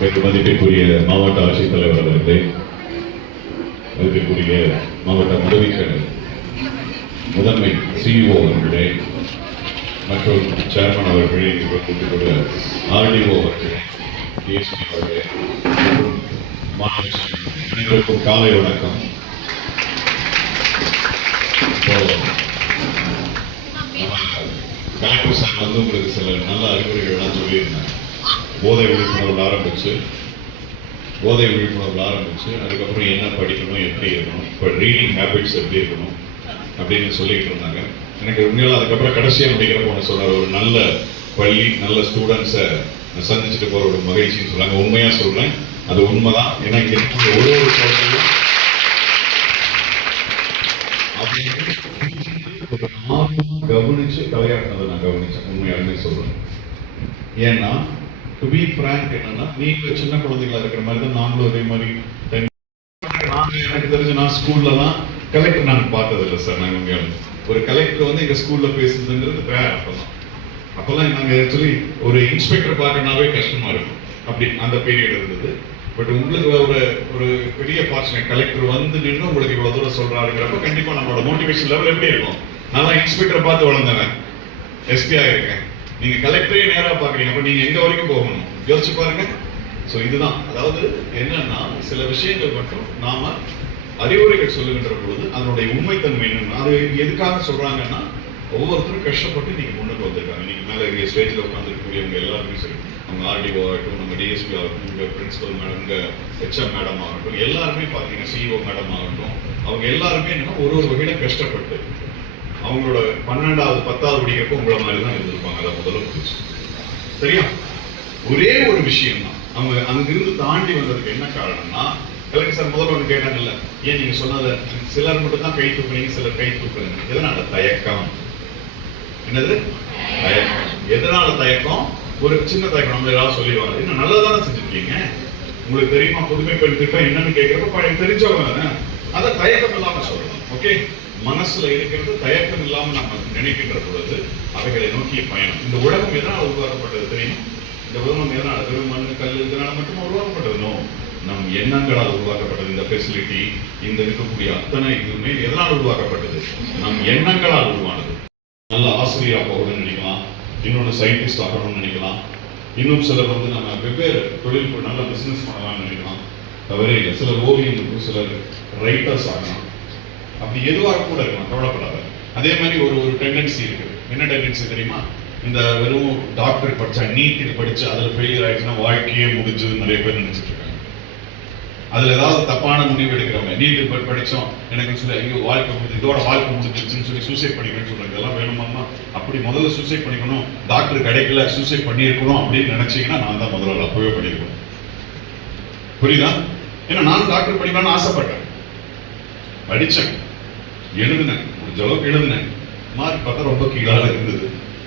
வெகு மதிப்பிற்குரிய மாவட்ட ஆட்சித்தலைவர் அவர்களே மதிப்பிற்குரிய மாவட்ட உதவிக்கர் முதன்மை சிஇஓ அவர்களே மற்றும் சேர்மன் அவர்களே இங்கே கூட்டுக்கூட ஆர்டிஓ அவர்களே டிஎஸ்பி அவர்களே மாணவ அனைவருக்கும் காலை வணக்கம். கலெக்டர் சார் வந்து உங்களுக்கு சில நல்ல அறிவுரைகள்லாம் சொல்லியிருந்தாங்க. போதை விழிப்புணர்வு ஆரம்பிச்சு போதை விழிப்புணர்வு ஆரம்பிச்சு அதுக்கப்புறம் என்ன படிக்கணும் எப்படி இருக்கணும் இப்போ ரீடிங் ஹேபிட்ஸ் எப்படி இருக்கணும் அப்படின்னு சொல்லிட்டு இருந்தாங்க. எனக்கு உண்மையில அதுக்கப்புறம் கடைசியாக முடிக்கிறப்ப ஒன்று சொல்கிறார் ஒரு நல்ல பள்ளி நல்ல ஸ்டூடெண்ட்ஸை சந்திச்சுட்டு போகிற ஒரு மகிழ்ச்சின்னு சொல்றாங்க உண்மையாக சொல்கிறேன் அது உண்மைதான். ஏன்னா இங்கே ஒரு ஒரு குழந்தையும் சொல்கிறேன் ஏன்னா டு பி ஃப்ராங்க் என்னன்னா நீங்க சின்ன குழந்தைகளா இருக்கிற மாதிரி தான் நாங்களும் அதே மாதிரி நாங்கள் எனக்கு தெரிஞ்சு நான் ஸ்கூல்லலாம் கலெக்டர் நாங்க பார்த்ததில்லை சார் நாங்க உண்மையாலும் ஒரு கலெக்டர் வந்து எங்க ஸ்கூல்ல பேசுறதுங்கிறது வேற அப்பதான். அப்போல்லாம் நாங்க ஆக்சுவலி ஒரு இன்ஸ்பெக்டர் பார்க்கனாவே கஷ்டமா இருக்கும். அப்படி அந்த பீரியட் இருந்தது. பட் உங்களுக்கு ஒரு ஒரு பெரிய பார்ஷன் கலெக்டர் வந்து நின்று உங்களுக்கு இவ்வளவு தூரம் சொல்கிறாருங்கிறப்ப கண்டிப்பா நம்மளோட மோட்டிவேஷன் லெவல் எப்படி இருக்கும்? நான் தான் இன்ஸ்பெக்டரை பார்த்து வளர்ந்தவன். எஸ்பி இருக்கேன். நீங்க கலெக்டரே நேரா பாக்குறீங்க அப்ப நீங்க எங்க வரைக்கும் போகணும்? யோசிச்சு பாருங்க. சோ இதுதான். அதாவது என்னன்னா சில விஷயங்கள் மட்டும் நாம அறிவுரைகள் சொல்லுகின்ற பொழுது அதனுடைய உண்மைத்தன்மை என்னன்னா அது எதுக்காக சொல்றாங்கன்னா ஒவ்வொருத்தரும் கஷ்டப்பட்டு நீங்க முன்னுக்கு வந்திருக்காங்க. நீங்க மேல இருக்க ஸ்டேஜ்ல உட்காந்துருக்கக்கூடியவங்க எல்லாருமே சரி. அவங்க ஆர்டிஓ ஆகட்டும் நம்ம டிஎஸ்பி ஆகட்டும் உங்க பிரின்சிபல் மேடம் உங்க ஹெச்எம் மேடம் ஆகட்டும் எல்லாருமே பாத்தீங்கன்னா சிஇஓ மேடம் ஆகட்டும் அவங்க எல்லாருமே என்னன்னா ஒரு ஒரு வகையில கஷ்டப்பட்டு அவங்களோட பன்னெண்டாவது பத்தாவது படிக்கிறப்போ உங்களை மாதிரி தான் இருந்திருப்பாங்க. அதை முதல்ல புரிச்சு சரியா? ஒரே ஒரு விஷயம் தான் அவங்க அங்கிருந்து தாண்டி வந்ததுக்கு என்ன காரணம்னா கலைஞர் சார் முதல்ல ஒன்று கேட்டாங்கல்ல ஏன் நீங்க சொன்னதை? சிலர் மட்டும் தான் கை தூக்குறீங்க சிலர் கை தூக்குறீங்க எதனால? தயக்கம். என்னது? தயக்கம். எதனால தயக்கம்? ஒரு சின்ன தயக்கம். நம்ம யாராவது சொல்லிடுவாங்க. இன்னும் நல்லா தானே செஞ்சிருக்கீங்க? உங்களுக்கு தெரியுமா? புதுமை பெண் திட்டம் என்னன்னு கேட்கிறப்ப பழைய தெரிஞ்சவங்க அதை தயக்கம் இல்லாம சொல்லணும் ஓகே? மனசுல இருக்கிறது தயக்கம் இல்லாம நம்ம நினைக்கின்ற பொழுது அவைகளை நோக்கிய பயணம். இந்த உலகம் எதனால் உருவாக்கப்பட்டது தெரியும்? இந்த உலகம் எதனால்? வெறும் மண் கல் இதனால மட்டும் உருவாக்கப்பட்டது. நோ. நம் எண்ணங்களால் உருவாக்கப்பட்டது. இந்த ஃபெசிலிட்டி இந்த இருக்கக்கூடிய அத்தனை இதுவுமே எதனால் உருவாக்கப்பட்டது? நம் எண்ணங்களால் உருவானது. நல்ல ஆசிரியரா போகணும்னு நினைக்கலாம். இன்னொன்று சயின்டிஸ்ட் ஆகணும்னு நினைக்கலாம். இன்னும் சிலர் வந்து நம்ம வெவ்வேறு தொழில் நல்ல பிசினஸ் பண்ணலாம்னு நினைக்கலாம். தவறே இல்லை. சிலர் ஓவியம் இருக்கும் சிலர் ரைட்டர்ஸ் ஆகலாம். அப்படி எதுவாக கூட இருக்கலாம் கவலைப்படாத. அதே மாதிரி ஒரு ஒரு டெண்டன்சி இருக்கு. என்ன டெண்டன்சி தெரியுமா? இந்த வெறும் டாக்டர் படிச்சா நீட் இது படிச்சு அதுல ஃபெயிலியர் ஆயிடுச்சுன்னா வாழ்க்கையே முடிஞ்சது நிறைய பேர் நினைச்சிட்டு இருக்காங்க. அதுல ஏதாவது தப்பான முடிவு எடுக்கிறவங்க நீட் இப்ப படிச்சோம் எனக்கு சொல்லி ஐயோ வாழ்க்கை முடிஞ்சு இதோட வாழ்க்கை முடிஞ்சிருச்சுன்னு சொல்லி சூசைட் பண்ணிக்கணும்னு சொல்றது இதெல்லாம் வேணுமாமா அப்படி முதல்ல சூசைட் பண்ணிக்கணும். டாக்டர் கிடைக்கல சூசைட் பண்ணியிருக்கணும் அப்படின்னு நினைச்சீங்கன்னா நான் தான் முதல்ல அப்பவே பண்ணிருக்கணும் புரியுதா? ஏன்னா நான் டாக்டர் படிக்கணும்னு ஆசைப்பட்டேன். படிச்சேன். எழுதினேன். முடிஞ்ச அளவுக்கு எழுதினேன். மார்க் பார்த்தா ரொம்ப கீழால இருந்தது.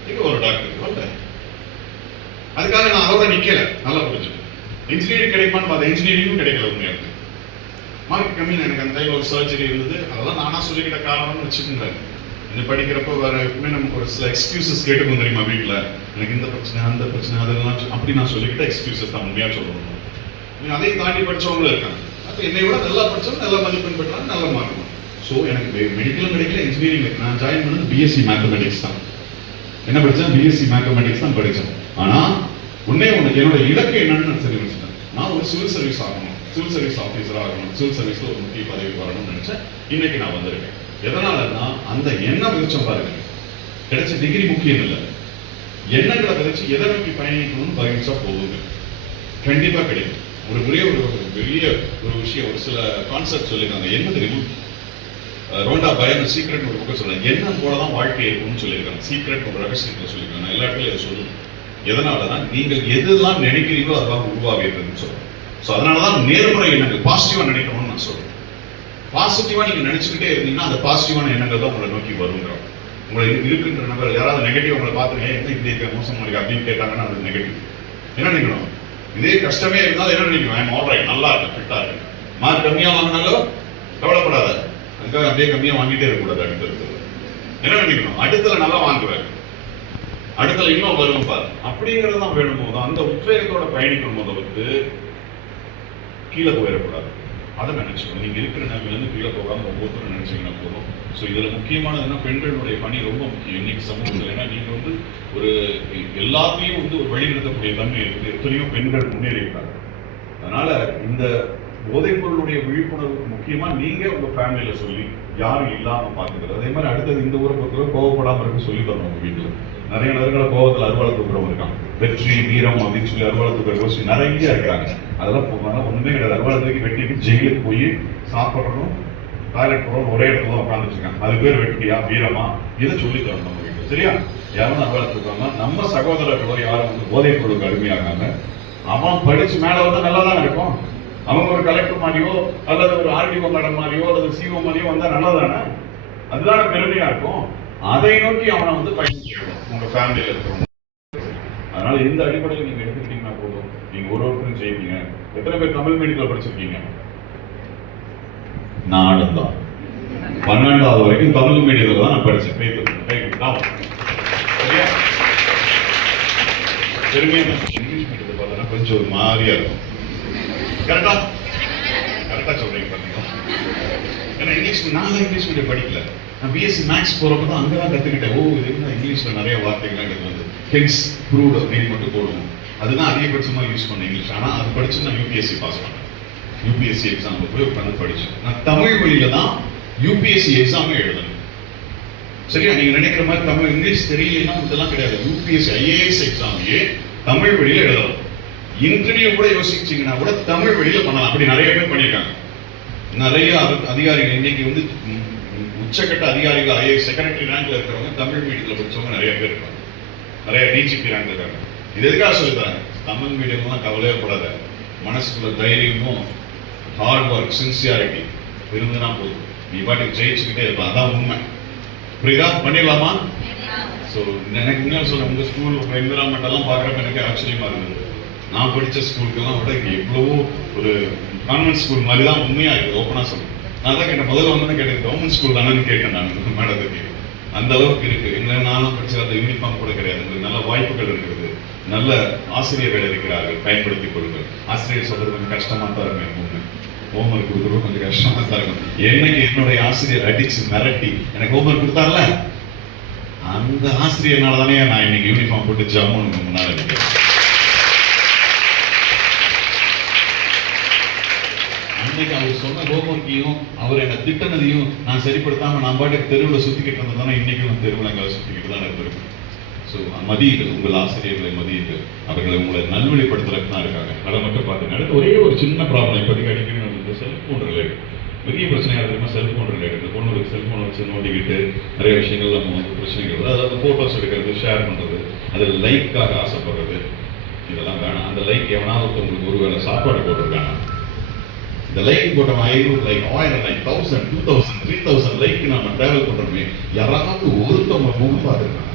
இங்கே ஒரு டாக்டர் வந்தேன். அதுக்காக நான் அதோட நிக்கல. நல்லா புரிஞ்சு இன்ஜினியரிங் கிடைக்குமான்னு பார்த்தா இன்ஜினியரிங்கும் கிடைக்கல உண்மையாக மார்க் கம்மி எனக்கு அந்த டைம் ஒரு சர்ஜரி இருந்தது. அதெல்லாம் நானா சொல்லிக்கிட்ட காரணம்னு வச்சுக்கோங்க இது படிக்கிறப்போ வேற எப்பவுமே நமக்கு ஒரு சில எக்ஸ்கியூசஸ் கேட்டுக்கும் தெரியுமா வீட்டில் எனக்கு இந்த பிரச்சனை அந்த பிரச்சனை அதெல்லாம் அப்படி நான் சொல்லிக்கிட்ட எக்ஸ்கியூசஸ் தான் உண்மையாக சொல்லணும். நீங்க அதையும் தாண்டி படிச்சவங்களும் இருக்காங்க. அப்போ என்னை விட நல்லா படித்தவங்க நல்ல மதிப்பெண் பெற்றாங்க நல்ல மார்க் ஸோ எனக்கு மெடிக்கலும் கிடைக்கல இன்ஜினியரிங் நான் ஜாயின் பண்ணது பிஎஸ்சி மேத்தமெட்டிக்ஸ் தான். என்ன படித்தேன் பிஎஸ்சி மேத்தமெட்டிக்ஸ் தான் படித்தேன் ஆனா உன்னே ஒன்று என்னோட இலக்கு என்னன்னு நான் சரி வச்சுட்டேன் நான் ஒரு சிவில் சர்வீஸ் ஆகணும். சிவில் சர்வீஸ் ஆஃபீஸர் ஆகணும். சிவில் சர்வீஸில் ஒரு முக்கிய பதவி வரணும்னு நினைச்சேன். இன்னைக்கு நான் வந்திருக்கேன். எதனாலன்னா அந்த எண்ணம் விதிச்சோம் பாருங்க. கிடைச்ச டிகிரி முக்கியம் இல்லை. எண்ணங்களை விதைச்சு எதை நோக்கி பயணிக்கணும்னு பயணிச்சா போதுங்க. கண்டிப்பா கிடைக்கும். ஒரு பெரிய ஒரு பெரிய ஒரு விஷயம் ஒரு சில கான்செப்ட் சொல்லியிருக்காங்க. என்ன தெரியும்? ரோண்டா பயன் சீக்ரெட் ஒரு புக்கை சொல்றாங்க எண்ணம் போல தான் வாழ்க்கை இருக்கும்னு சொல்லியிருக்காங்க. சீக்ரெட் ஒரு ரகசியத்தை சொல்லியிருக்காங்க. நான் எல்லா இடத்துலையும் இதை சொல்லணும் எதனாலனா நீங்கள் எதெல்லாம் நினைக்கிறீங்களோ அதெல்லாம் உருவாகிறதுன்னு சொல்றேன். ஸோ அதனாலதான் நேர்முறை எண்ணங்கள் பாசிட்டிவாக நினைக்கணும்னு நான் சொல்றேன். பாசிட்டிவாக நீங்கள் நினச்சிக்கிட்டே இருந்தீங்கன்னா அந்த பாசிட்டிவான எண்ணங்கள் தான் உங்களை நோக்கி வருங்கிறோம். உங்களை இருக்கின்ற நபர் யாராவது நெகட்டிவ் உங்களை பார்த்து ஏன் என்ன இப்படி இருக்க? மோசமா இருக்கு? அப்படின்னு கேட்டாங்கன்னா அது நெகட்டிவ் என்ன நினைக்கணும்? இதே கஷ்டமே இருந்தாலும் என்ன நினைக்கணும்? ஐம் ஆல் ரைட் நல்லா இருக்கு ஃபிட்டாக இருக்கு மார்க் கம்மியாக வாங்கினாலும் கவலைப்படாத. அதுக்காக அப்படியே கம்மியா வாங்கிட்டே இருக்கக்கூடாது அடுத்து என்ன நினைக்கணும்? அடுத்தல நல்லா வாங்குவாரு அடுத்தல இன்னும் வரும் பாரு. அப்படிங்கிறது தான் வேணும் போது. அந்த உத்வேகத்தோட பயணிக்கும் போது வந்து கீழே போயிடக்கூடாது. அதை நினைச்சுக்கணும். நீங்க இருக்கிற நிலைமையிலேருந்து கீழே போகாம ஒவ்வொருத்தரும் நினைச்சீங்கன்னா போதும். ஸோ இதுல முக்கியமானது என்ன? பெண்களுடைய பணி ரொம்ப முக்கியம். இன்னைக்கு சமூகத்தில். ஏன்னா நீங்க வந்து ஒரு எல்லாத்தையும் வந்து ஒரு வழிநடத்தக்கூடிய தன்மை இருக்குது. எத்தனையோ பெண்கள் முன்னேறியிருக்காங்க. அதனால இந்த போதைப் பொருளுடைய விழிப்புணர்வு முக்கியமா நீங்க உங்க ஃபேமிலியில சொல்லி யாரும் இல்லாம பாத்துக்கிறது அதே மாதிரி அடுத்தது இந்த ஊரை பொறுத்தவரை கோவப்படாம இருக்க சொல்லி தரணும் உங்க வீட்டுல. நிறைய நேரங்கள கோவத்துல அறுவலை தூக்குறவங்க இருக்காங்க. வெற்றி வீரம் அப்படின்னு சொல்லி அறுவலை தூக்குற கோஷ்டி நிறைய இருக்காங்க அதெல்லாம் போனாலும் ஒண்ணுமே கிடையாது. அறுவலை தூக்கி வெட்டிட்டு ஜெயிலுக்கு போய் சாப்பிடணும் டாய்லெட் போகிறோம் ஒரே இடத்துல தான் வச்சிருக்காங்க அது பேர் வெட்டியா வீரமா? இதை சொல்லி தரணும் நம்ம வீட்டுல. சரியா? யாரும் அறுவாலை தூக்காம நம்ம சகோதரர்களோ யாரும் வந்து போதைப் பொருளுக்கு அடிமையாகாம அவன் படிச்சு மேல வந்து நல்லா தான் இருக்கும்? அவங்க ஒரு கலெக்டர் மாதிரியோ அல்லது ஒரு ஆர்டிஓ மேடம் மாதிரியோ அல்லது சிஓ மாதிரியோ வந்தா நல்லதானே? அதுதானே பெருமையா இருக்கும். அதை நோக்கி அவனை வந்து பயணிக்கணும் உங்க ஃபேமிலியில இருக்கிறவங்க. அதனால இந்த அடிப்படையில் நீங்க எடுத்துக்கிட்டீங்கன்னா போதும். நீங்க ஒரு ஒருத்தரும் செய்வீங்க எத்தனை பேர் தமிழ் மீடியத்துல படிச்சிருக்கீங்க? நானும் தான் பன்னெண்டாவது வரைக்கும் தமிழ் மீடியத்துல தான் நான் படிச்சேன். கை தட்டுங்க, கை தட்டுங்க. ஆமா. சரியா? பெருமையா தான் இங்கிலீஷ் மீடியத்தை பார்த்தோன்னா கொஞ்சம் ஒரு மாதிரியா இருக்கும். கரெக்டா? கரெக்டா சொல்றீங்க பாத்தீங்களா? ஏன்னா இங்கிலீஷ் நான் இங்கிலீஷ் மீடியம் படிக்கல. நான் பிஎஸ்சி மேக்ஸ் போறப்ப தான் அங்கே தான் கத்துக்கிட்டேன். ஓ இது என்ன இங்கிலீஷ்ல நிறைய வார்த்தைகள்லாம் எனக்கு வந்து ஹென்ஸ் ப்ரூவ்ட் அப்படின்னு மட்டும் போடுவோம். அதுதான் அதிகபட்சமா யூஸ் பண்ண இங்கிலீஷ் ஆனா அது படிச்சு நான் யூபிஎஸ்சி பாஸ் பண்ணேன். யூபிஎஸ்சி எக்ஸாம் போய் உட்காந்து படிச்சேன். நான் தமிழ் வழியில தான் யூபிஎஸ்சி எக்ஸாமே எழுதணும். சரியா? நீங்க நினைக்கிற மாதிரி தமிழ் இங்கிலீஷ் தெரியலன்னா இதெல்லாம் கிடையாது. யூபிஎஸ்சி ஐஏஎஸ் எக்ஸாமையே தமிழ் வழியில் எழுதலாம் இன்டர்வியூ கூட யோசிச்சீங்கன்னா கூட தமிழ் வழியில பண்ணலாம். அப்படி நிறைய பேர் பண்ணியிருக்காங்க. நிறைய அதி- அதிகாரிகள். இன்னைக்கு வந்து உச்சக்கட்ட அதிகாரிகள் ஐஏஎஸ் செக்ரட்டரி ரேங்க்ல இருக்கிறவங்க தமிழ் மீடியத்துல படிச்சவங்க நிறைய பேர் இருக்காங்க. நிறைய டிஜிபி ரேங்க்ல இருக்காங்க. இது எதுக்காக சொல்லி தராங்க தமிழ் மீடியம்லாம் கவலையே படாத. மனசுக்குள்ள தைரியமும் ஹார்ட் ஒர்க் சின்சியாரிட்டி இருந்துனா போதும். நீ பாட்டுக்கு ஜெயிச்சுக்கிட்டே இருப்ப. அதான் உண்மை. புரியுதா பண்ணிடலாமா? ஸோ எனக்கு என்ன சொல்ல உங்க ஸ்கூல் என்விரான்மெண்ட் எல்லாம் பார்க்குறப்ப எனக்கு ஆச்சரியமா இருந்தது நான் படித்த ஸ்கூலுக்கெல்லாம் விட இங்கே எவ்வளவோ ஒரு கான்வென்ட் ஸ்கூல் மாதிரி தான் உண்மையாக இருக்குது ஓப்பனாக சொல்லுவேன் நான் தான் கேட்டேன் முதல்ல வந்து கேட்டேன் கவர்மெண்ட் ஸ்கூல் தானேன்னு கேட்டேன் நான். மேடத்துக்கு அந்த அளவுக்கு இருக்கு. எங்களை நானும் படிச்ச அந்த யூனிஃபார்ம் கூட கிடையாது. உங்களுக்கு நல்ல வாய்ப்புகள் இருக்குது நல்ல ஆசிரியர்கள் இருக்கிறார்கள். பயன்படுத்திக் கொள்ளுங்கள். ஆசிரியர் சொல்றது கொஞ்சம் கஷ்டமாக தான் இருக்கும் ஹோம்ஒர்க் கொடுக்குறது கொஞ்சம் கஷ்டமாக தான் இருக்கும். என்னைக்கு என்னுடைய ஆசிரியர் அடிச்சு மிரட்டி எனக்கு ஹோம்ஒர்க் கொடுத்தார்ல? அந்த ஆசிரியர்னால தானே நான் இன்னைக்கு யூனிஃபார்ம் போட்டு ஜம்முன்னு முன்னாடி இருக்கேன் அன்னைக்கு அவர் சொன்ன ஹோம்ஒர்க்கையும் அவர் என்ன திட்டினதையும் நான் சரிப்படுத்தாம நான் பாட்டுக்கு தெருவில் சுத்திக்கிட்டு இருந்ததுனா இன்னைக்கும் நான் தெருவில் அங்கே சுத்திக்கிட்டு தான் இருந்திருக்கேன் ஸோ மதியுங்கள் உங்கள் ஆசிரியர்களை மதியுங்கள் அவர்களை உங்களை நல்வழிப்படுத்துறதுக்கு தான் இருக்காங்க. அதை மட்டும் பார்த்துங்க ஒரே ஒரு சின்ன ப்ராப்ளம் இப்போதைக்கு அடிக்கடி வந்து செல்ஃபோன் ரிலேட்டட் பெரிய பிரச்சனையாக இருக்குமா செல்ஃபோன் ரிலேட்டட் இந்த பொண்ணுக்கு செல்ஃபோன் வச்சு நோண்டிக்கிட்டு நிறைய விஷயங்கள் நம்ம வந்து பிரச்சனைகள். அதாவது ஃபோட்டோஸ் எடுக்கிறது ஷேர் பண்ணுறது அதில் லைக்காக ஆசைப்படுறது. இதெல்லாம் வேணாம். அந்த லைக் எவனாவது ஒருத்தவங்களுக்கு ஒருவேளை சாப்பாடு போட்டிருக்காங்க இந்த லைக் போட்டவன் ஐநூறு லைக் ஆயிரம் like thousand two thousand three thousand like நம்ம டிராவல் பண்ணுறோமே யாராவது ஒருத்தவங்க முகம் பார்த்துருக்காங்க.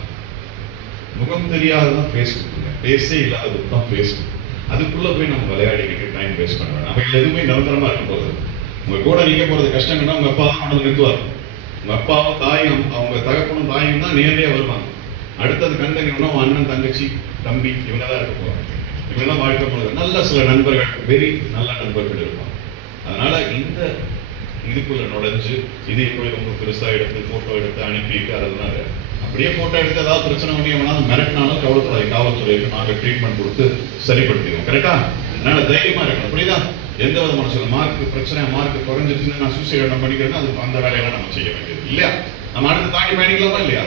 முகம் தெரியாததான் ஃபேஸ்புக்குங்க ஃபேஸே இல்லாதது தான் ஃபேஸ்புக் அதுக்குள்ளே போய் நம்ம விளையாடிக்கிட்டு டைம் வேஸ்ட் பண்ண வேணாம் அப்போ எதுவுமே நிரந்தரமாக இருக்க போகுது உங்கள் கூட நீங்க போகிறது கஷ்டங்கன்னா உங்கள் அப்பா தான் கொண்டு நிறுத்துவார். உங்கள் அப்பாவும் தாயும் அவங்க தகப்பனும் தாயும் தான் நேரடியாக வருவாங்க. அடுத்தது கண்டங்கன்னா உன் அண்ணன் தங்கச்சி தம்பி இவங்க தான் இருக்க போறாங்க. இவங்க தான் வாழ்க்கை போகிறது நல்ல சில நண்பர்கள் வெரி நல்ல நண்பர்கள் இருப்பாங்க. அதனால இந்த இதுக்குள்ள நுழைஞ்சு இதை எப்படி ரொம்ப பெருசா எடுத்து போட்டோ எடுத்து அனுப்பிட்டு அப்படியே போட்டோ எடுத்து ஏதாவது பிரச்சனை பண்ணி மிரட்டினாலும் கவலைப்படாது காவல்துறைக்கு நாங்கள் ட்ரீட்மெண்ட் கொடுத்து சரிப்படுத்திடுவோம். கரெக்டா அதனால தைரியமா இருக்கணும். அப்படிதான் எந்த விதமான சொல்ல மார்க் பிரச்சனை மார்க் குறைஞ்சிருச்சுன்னு நான் சூசைட் பண்ணிக்கிறேன்னா அது அந்த வேலையெல்லாம் நம்ம செய்ய வேண்டியது. இல்லையா? நம்ம அடுத்து தாண்டி பயணிக்கலாமா இல்லையா?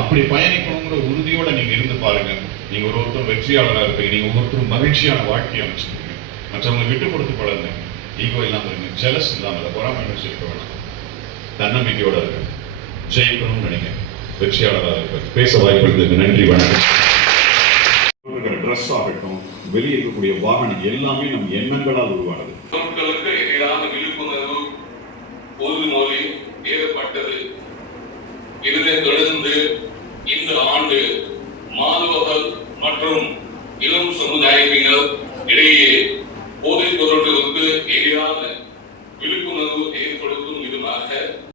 அப்படி பயணிக்கணுங்கிற உறுதியோட நீங்க இருந்து பாருங்க. நீங்க ஒரு ஒருத்தரும் வெற்றியாளராக இருப்பீங்க. நீங்க ஒவ்வொருத்தரும் மகிழ்ச்சியான வாழ்க்கையை அமைச்சுக்கோங்க மற்றவங்களை விட்டு கொடுத்து பழகுங்க. ஈகோ இல்லாம இருங்க. ஜெலஸ் இல்லாம இல்லை. பொறாமை உணர்ச்சி இருக்க வேணாம். தன்னம்பிக்கையோட இருங்க. ஜெயிக்கணும்னு நினைங்க. வெற்றியாளராக இருக்க பேச வாய்ப்பு நன்றி வணக்கம். ட்ரெஸ் ஆகட்டும் வெளியே இருக்கக்கூடிய வாகனம் எல்லாமே நம் எண்ணங்களால் உருவானது. பொருட்களுக்கு எதிரான விழிப்புணர்வு உறுதிமொழி ஏற்பட்டது. இதனைத் தொடர்ந்து இந்த ஆண்டு மாணவர்கள் மற்றும் இளம் சமுதாயத்தினர்